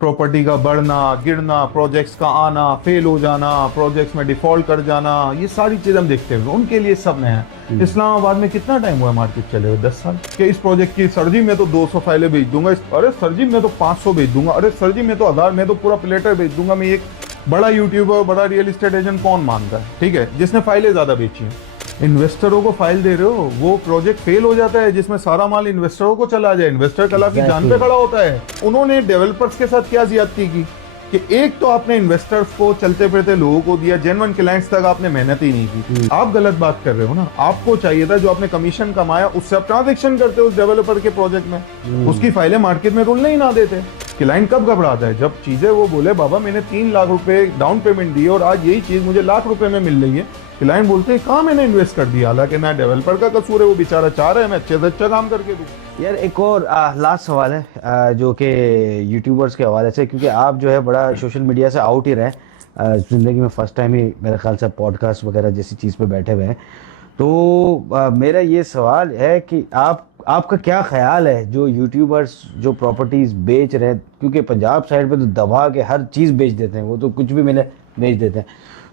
Property का बढ़ना गिरना, प्रोजेक्ट्स का आना, फेल हो जाना, प्रोजेक्ट्स में डिफॉल्ट कर जाना, ये सारी चीज़ हम देखते हैं। उनके लिए सब नया है। इस्लामाबाद में कितना टाइम हुआ मार्केट चले हुए? 10 साल के। इस प्रोजेक्ट की सर जी मैं तो 200 फाइलें भेज दूंगा, अरे सर जी मैं तो 500 भेज दूंगा, अरे सर जी मैं तो 1000, मैं तो पूरा प्लेटर भेज दूंगा। मैं एक बड़ा यूट्यूबर, बड़ा रियल एस्टेट एजेंट कौन मानता है? ठीक है, जिसने फाइलें ज्यादा बेची हैं। इन्वेस्टरों को फाइल दे रहे हो, वो प्रोजेक्ट फेल हो जाता है जिसमें सारा माल इन्वेस्टरों को चला जाए, इन्वेस्टर कला की जान पे खड़ा होता है। उन्होंने डेवलपर्स के साथ क्या ज्यादती की कि एक तो आपने इन्वेस्टर्स को, चलते फिरते लोगों को दिया, जेन्युइन क्लाइंट्स तक आपने मेहनत ही नहीं की। आप गलत बात कर रहे हो ना। आपको चाहिए था जो आपने कमीशन कमाया उससे आप ट्रांजेक्शन करते हो उस डेवलपर के प्रोजेक्ट में, उसकी फाइलें मार्केट में रुलने ही ना देते। क्लाइंट कब घबराता है? जब चीजें वो बोले बाबा मैंने 3 लाख रुपए डाउन पेमेंट दी और आज यही चीज मुझे लाख रुपए में मिल रही है। क्लाइंट बोलते हैं कहाँ मैंने इन्वेस्ट कर दिया, हालांकि ना डेवलपर का कसूर है, वो बेचारा चाह रहा है मैं अच्छे से अच्छा काम करके दूं। यार एक और लास्ट सवाल है जो कि यूट्यूबर्स के हवाले से, क्योंकि आप जो है बड़ा सोशल मीडिया से आउट ही रहे, ज़िंदगी में फर्स्ट टाइम ही मेरे ख्याल से पॉडकास्ट वगैरह जैसी चीज़ पे बैठे हुए हैं। तो मेरा ये सवाल है कि आपका क्या ख्याल है जो यूट्यूबर्स जो प्रॉपर्टीज़ बेच रहे हैं, क्योंकि पंजाब साइड पे तो दबा के हर चीज़ बेच देते हैं, वो तो कुछ भी मिले बेच देते हैं।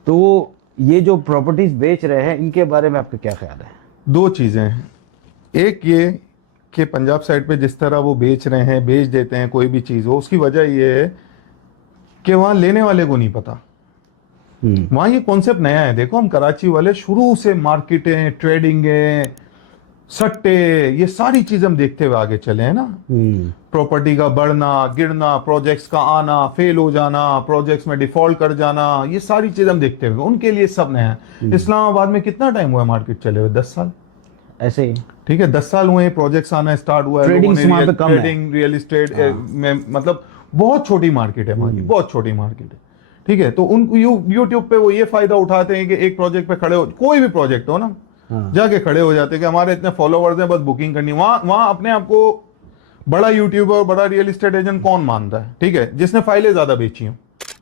तो ये जो प्रॉपर्टीज़ बेच रहे हैं इनके बारे में आपका क्या ख्याल है? दो चीजें हैं। एक ये कि पंजाब साइड पे जिस तरह वो बेच रहे हैं, बेच देते हैं कोई भी चीज़ हो, उसकी वजह ये है कि वहाँ लेने वाले को नहीं पता। वहाँ ये कॉन्सेप्ट नया है। देखो हम कराची वाले शुरू से मार्केटें, ट्रेडिंगें, सट्टे, ये सारी चीज़ हम देखते हुए आगे चले हैं ना। प्रॉपर्टी का बढ़ना गिरना, प्रोजेक्ट्स का आना, फेल हो जाना, प्रोजेक्ट्स में डिफॉल्ट कर जाना, ये सारी चीज़ हम देखते हुए, उनके लिए सब नया है। इस्लामाबाद में कितना टाइम हुआ मार्केट चले हुए? 10 साल ऐसे ही ठीक है, 10 साल हुए, प्रोजेक्ट्स आना स्टार्ट हुआ है, ट्रेडिंग रियल एस्टेट में, मतलब बहुत छोटी मार्केट है हमारी, बहुत छोटी मार्केट है। ठीक है, तो उन यूट्यूब पे वो ये फायदा उठाते हैं कि एक प्रोजेक्ट पे खड़े हो, कोई भी प्रोजेक्ट हो ना, जाके खड़े हो जाते हैं कि हमारे इतने फॉलोवर्स हैं, बस बुकिंग करनी। वहां अपने आप को बड़ा यूट्यूबर, बड़ा रियल एस्टेट एजेंट कौन मानता है? ठीक है, जिसने फाइलें ज्यादा बेची हो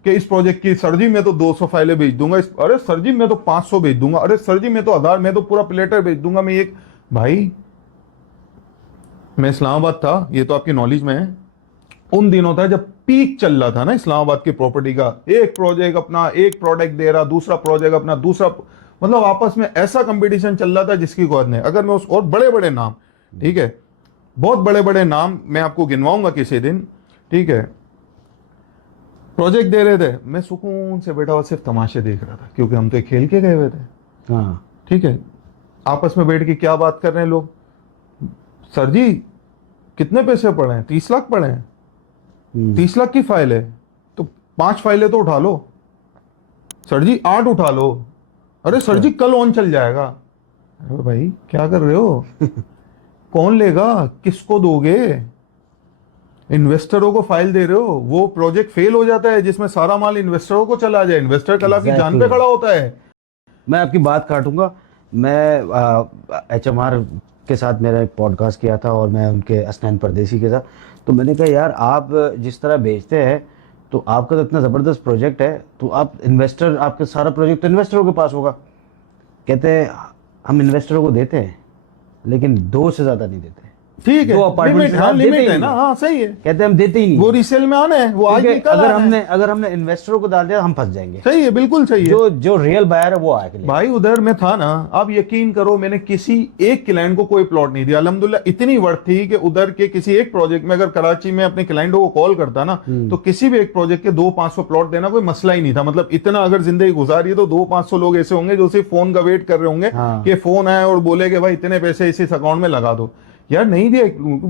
कि इस प्रोजेक्ट की सर जी मैं तो 200 फाइलें भेज दूंगा, अरे सर जी मैं तो 500 भेज दूंगा, अरे सर जी मैं तो 1000, मैं तो पूरा प्लेटर भेज दूंगा। मैं एक भाई, मैं इस्लामाबाद था, ये तो आपकी नॉलेज में है, उन दिनों था जब पीक चल रहा था ना इस्लामाबाद की प्रॉपर्टी का। एक प्रोजेक्ट अपना एक प्रोडक्ट दे रहा, दूसरा प्रोजेक्ट अपना दूसरा, मतलब आपस में ऐसा कंपटीशन चल रहा था जिसकी कोई नहीं। अगर मैं उस, और बड़े बड़े नाम, ठीक है, बहुत बड़े बड़े नाम मैं आपको गिनवाऊंगा किसी दिन, ठीक है, प्रोजेक्ट दे रहे थे, मैं सुकून से बैठा हुआ सिर्फ तमाशे देख रहा था, क्योंकि हम तो खेल के गए हुए थे। हाँ, ठीक है, आपस में बैठ के क्या बात कर रहे हैं लोग, सर जी कितने पैसे पड़े हैं? 30 लाख पड़े हैं, 30 लाख की फाइल है तो 5 फाइलें तो उठा लो, सर जी 8 उठा लो, अरे सर जी कल ऑन चल जाएगा। अरे भाई क्या कर रहे हो? कौन लेगा? किसको दोगे? इन्वेस्टरों को फाइल दे रहे हो, वो प्रोजेक्ट फेल हो जाता है जिसमें सारा माल इन्वेस्टरों को चला जाए, इन्वेस्टर कला की जान पे खड़ा होता है। मैं आपकी बात काटूंगा। मैं HMR के साथ मेरा एक पॉडकास्ट किया था और मैं उनके असनैन परदेसी के साथ, तो मैंने कहा यार आप जिस तरह बेचते हैं तो आपका तो इतना ज़बरदस्त प्रोजेक्ट है, तो आप इन्वेस्टर, आपका सारा प्रोजेक्ट तो इन्वेस्टरों के पास होगा। कहते हैं हम इन्वेस्टरों को देते हैं लेकिन 2 से ज़्यादा नहीं देते। ठीक है, 2 अपार्टमेंट लिमिट है ना। हाँ सही है, कहते हैं हम देते ही नहीं, वो रीसेल में आना है, वो आज क्योंकि निकल अगर हमने इन्वेस्टरों को डाल दिया हम फंस जाएंगे। सही है, बिल्कुल सही है। जो रियल बायर है वो आके ले। भाई उधर में था ना, आप यकीन करो मैंने किसी एक क्लाइंट को कोई प्लॉट नहीं दिया। अल्हम्दुलिल्लाह इतनी वर्थ थी कि उधर के किसी एक प्रोजेक्ट में, अगर कराची में अपने क्लाइंटों को कॉल करता ना, तो किसी भी एक प्रोजेक्ट के 200-500 प्लॉट देना कोई मसला ही नहीं था। मतलब इतना अगर जिंदगी गुजारी है तो 200-500 लोग ऐसे होंगे जो सिर्फ फोन का वेट कर रहे होंगे कि फोन आए और बोले कि भाई इतने पैसे इस अकाउंट में लगा दो। यार नहीं दिया,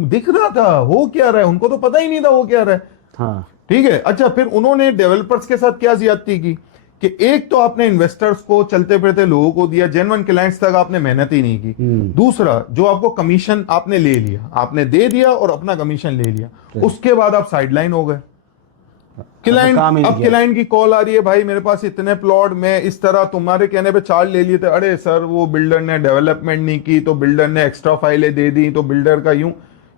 दिख रहा था हो क्या रहा है, उनको तो पता ही नहीं था वो क्या रहा है। हाँ, ठीक है, अच्छा फिर उन्होंने डेवलपर्स के साथ क्या ज्यादती की कि एक तो आपने इन्वेस्टर्स को, चलते फिरते लोगों को दिया, जेन्युइन क्लाइंट्स तक आपने मेहनत ही नहीं की। दूसरा, जो आपको कमीशन आपने ले लिया, आपने दे दिया और अपना कमीशन ले लिया, उसके बाद आप साइडलाइन हो गए। क्लाइंट की कॉल आ रही है, भाई मेरे पास इतने प्लॉट, मैं इस तरह तुम्हारे कहने पे चार्ज ले लिए थे, अरे सर वो बिल्डर ने डेवलपमेंट नहीं की तो बिल्डर ने एक्स्ट्रा फाइलें दे दी तो बिल्डर का यूं।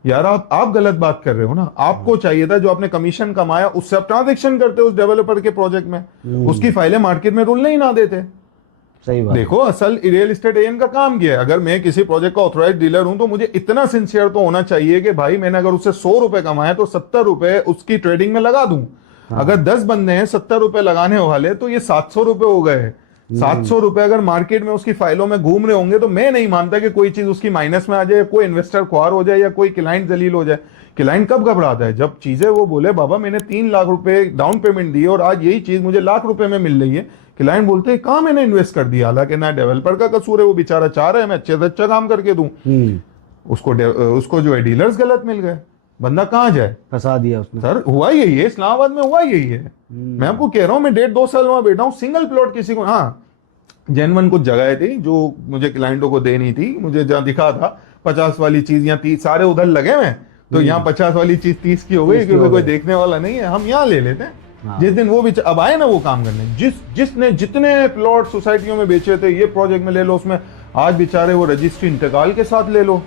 यार आप गलत बात कर रहे हो ना। आपको चाहिए था जो आपने कमीशन कमाया उससे आप ट्रांजेक्शन करते उस डेवलपर के प्रोजेक्ट में, उसकी फाइलें मार्केट में रुलने ही ना देते। सही बात। देखो असल रियल एस्टेट एजेंट का काम क्या है, अगर मैं किसी प्रोजेक्ट का ऑथराइज डीलर हूं तो मुझे इतना सिंसियर तो होना चाहिए कि भाई मैंने अगर उससे 100 रुपए कमाए तो 70 रुपए उसकी ट्रेडिंग में लगा दूं। अगर 10 बंदे हैं 70 रुपए लगाने वाले तो ये 700 रुपए हो गए। 700 रुपए अगर मार्केट में उसकी फाइलों में घूम रहे होंगे तो मैं नहीं मानता कि कोई चीज उसकी माइनस में आ जाए, कोई इन्वेस्टर ख्वार हो जाए या कोई क्लाइंट जलील हो जाए। क्लाइंट कब घबराता है, जब चीजें वो बोले बाबा मैंने 3 लाख रुपए डाउन पेमेंट दी और आज यही चीज मुझे लाख रुपए में मिल रही है। क्लाइंट बोलते हैं कहाँ मैंने इन्वेस्ट कर दिया, हालांकि ना डेवलपर का कसूर है, वो बेचारा चाह रहा है मैं अच्छे से अच्छा काम करके दूं, उसको जो है डीलर्स गलत मिल गए, बंदा कहाँ जाए, फंसा दिया उसने। सर हुआ यही है, इस्लामाबाद में हुआ यही है। मैं आपको कह रहा हूँ, मैं 1.5-2 साल वहां बैठा हूँ, सिंगल प्लॉट किसी को, हाँ जेन्युइन कुछ जगह थी जो मुझे क्लाइंटों को देनी थी, मुझे जहाँ दिखा था 50 वाली चीज या 30, सारे उधर लगे हुए, तो यहाँ 50 वाली चीज 30 की हो गई क्योंकि कोई देखने वाला नहीं है, हम यहाँ ले लेते हैं। जिस दिन वो भी अब आए ना वो काम करने, जिसने जितने प्लॉट सोसाइटियों में बेचे थे, ये प्रोजेक्ट में ले लो, उसमें आज बेचारे वो रजिस्ट्री इंतकाल के साथ ले लो,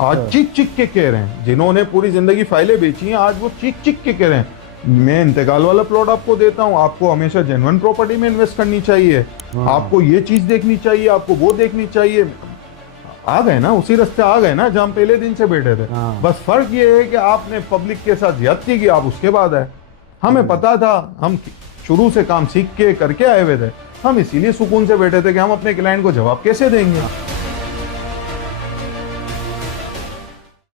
आज चीख चीख के कह रहे हैं, जिन्होंने पूरी जिंदगी फाइलें बेची हैं आज वो चीख चीख के कह रहे हैं मैं इंतकाल वाला प्लॉट आपको देता हूं, आपको हमेशा जेन्युइन प्रॉपर्टी में इन्वेस्ट करनी चाहिए, आपको ये चीज देखनी चाहिए, आपको वो देखनी चाहिए। आ गए ना, उसी रास्ते आ गए ना जहां हम पहले दिन से बैठे थे। बस फर्क ये है कि आपने पब्लिक के साथ ज्यादती की, आप उसके बाद आए। हमें पता था, हम शुरू से काम सीख के करके आए हुए थे, हम इसीलिए सुकून से बैठे थे कि हम अपने क्लाइंट को जवाब कैसे देंगे।